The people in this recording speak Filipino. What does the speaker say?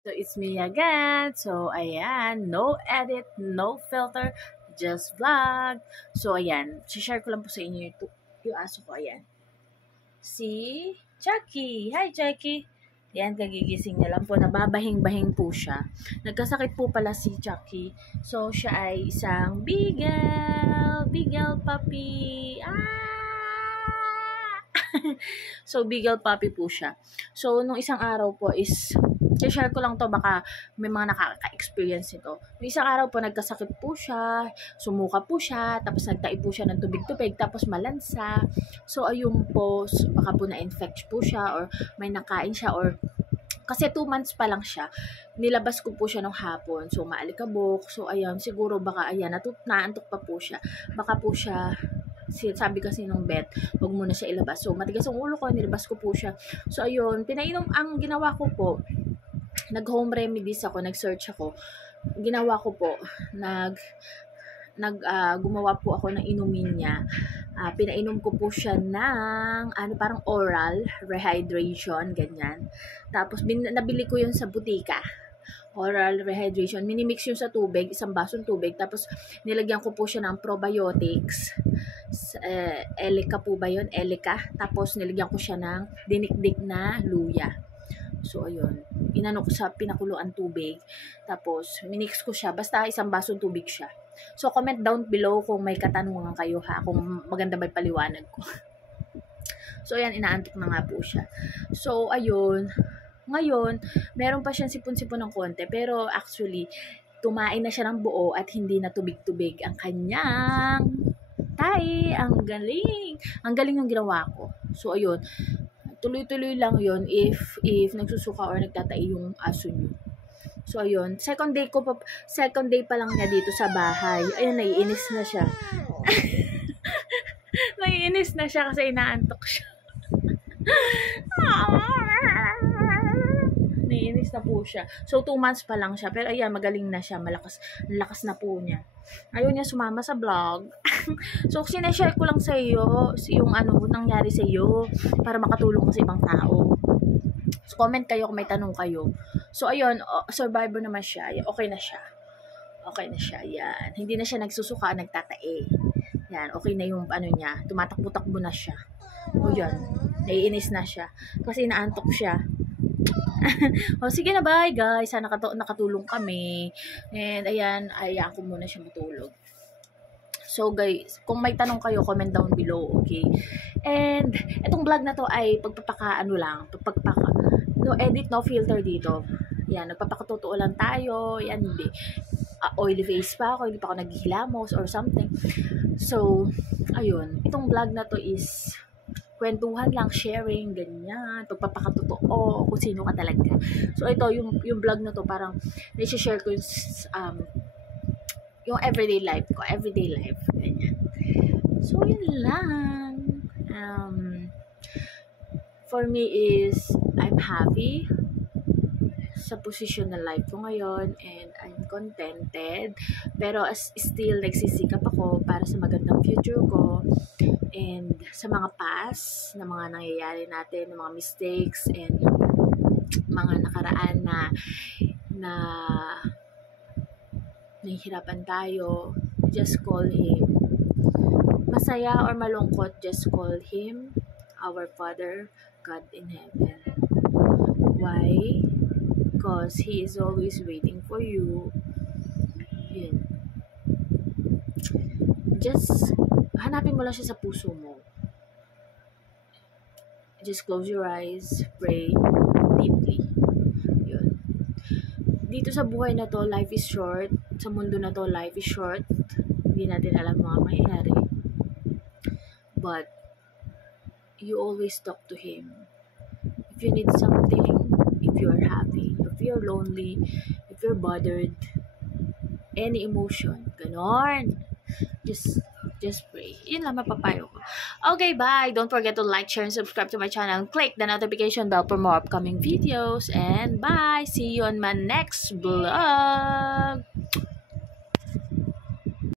So, it's me again. So, ayan, no edit, no filter, just vlog. So, ayan, share ko lang po sa inyo yung aso ko, ayan. Si Chucky. Hi, Chucky. Yan, kagigising niya lang po. Nababahing-bahing po siya. Nagkasakit po pala si Chucky. So, siya ay isang Beagle. Beagle puppy. So, Beagle puppy po siya. So, nung isang araw po is share ko lang to, baka may mga nakaka-experience nito. Yung isang araw po, nagkasakit po siya, sumuka po siya, tapos nagtai po siya ng tubig-tubig, tapos malansa. So, ayun po, baka po na-infect po siya, or may nakain siya, or kasi 2 months pa lang siya, nilabas ko po siya nung hapon. So, maalikabok. So, ayan, siguro baka, ayan, naantok pa po siya. Baka po siya, sabi kasi nung vet, wag muna siya ilabas. So, matigas ang ulo ko, nilabas ko po siya. So, ayun, ang ginawa ko po, nag-home remedies ako, nag-search ako. Ginawa ko po, gumawa po ako ng inumin niya. Pinainom ko po siya ng parang oral rehydration, ganyan. Tapos nabili ko yun sa butika. Oral rehydration. Minimix yun sa tubig, isang basong tubig. Tapos nilagyan ko po siya ng probiotics. Elika po ba yun? Elika. Tapos nilagyan ko siya ng dinikdik na luya. So, ayun. Inano ko sa pinakuluan tubig. Tapos, minix ko siya. Basta isang basong tubig siya. So, comment down below kung may katanungan kayo ha. Kung maganda ba yung paliwanag ko. So, ayan. Inaantok na nga po siya. So, ayun. Ngayon, meron pa siyang sipon-sipon ng konti. Pero, actually, tumain na siya ng buo at hindi na tubig-tubig ang kanyang ang galing. Ang galing yung ginawa ko. So, ayun. Tuloy-tuloy lang yon if nagsusuka or nagtatai yung aso nyo. So, ayun. Second day pa lang niya dito sa bahay. Ayun, naiinis na siya. Naiinis na siya kasi inaantok siya. Naiinis na po siya. So, 2 months pa lang siya. Pero, ayan, magaling na siya. Lakas na po niya. Ayaw niya sumama sa vlog. So, sineshare ko lang sa iyo yung nangyari sa iyo para makatulong sa ibang tao. So, comment kayo kung may tanong kayo. So, ayun, survivor naman siya. Okay na siya. Okay na siya. Yan. Hindi na siya nagsusuka, nagtatae. Yan. Okay na yung niya. Tumatakbo-takbo na siya. O, yan. Naiinis na siya. Kasi naantok siya. O, sige na, bye guys. Sana nakatulong kami. And, ayan, ayaan ko muna siya matulog. So guys, kung may tanong kayo, comment down below, okay? And itong vlog na to ay no edit, no filter dito. Yan, nagpapakatotoo lang tayo. Yan, hindi. Oily face pa ako, hindi pa ako naghihilamos or something. So, ayun. Itong vlog na to is kwentuhan lang, sharing, ganyan, pagpapakatotoo, kung sino ka talaga. So, ito, yung vlog na to, parang nai-share ko yung everyday life ko, ganyan. So, yun lang. For me is, I'm happy sa position na life ko ngayon and I'm contented. Pero still, nagsisikap ako para sa magandang future ko and sa mga past na mga nangyayari natin, mga mistakes and mga nakaraan na nahihirapan tayo, just call Him. Masaya or malungkot, just call Him, our Father, God in heaven. Why? Because He is always waiting for you. Yun. Just, hanapin mo lang siya sa puso mo. Just close your eyes, pray deeply. Yun. Dito sa buhay na to, life is short. Sa mundo na to, life is short. Hindi natin alam mga mangyayari. But, you always talk to Him. If you need something, if you're happy, if you're lonely, if you're bothered, any emotion, ganon. Just pray. Yun lang mapapayo ko. Okay, bye. Don't forget to like, share, and subscribe to my channel. Click the notification bell for more upcoming videos. And bye. See you on my next vlog.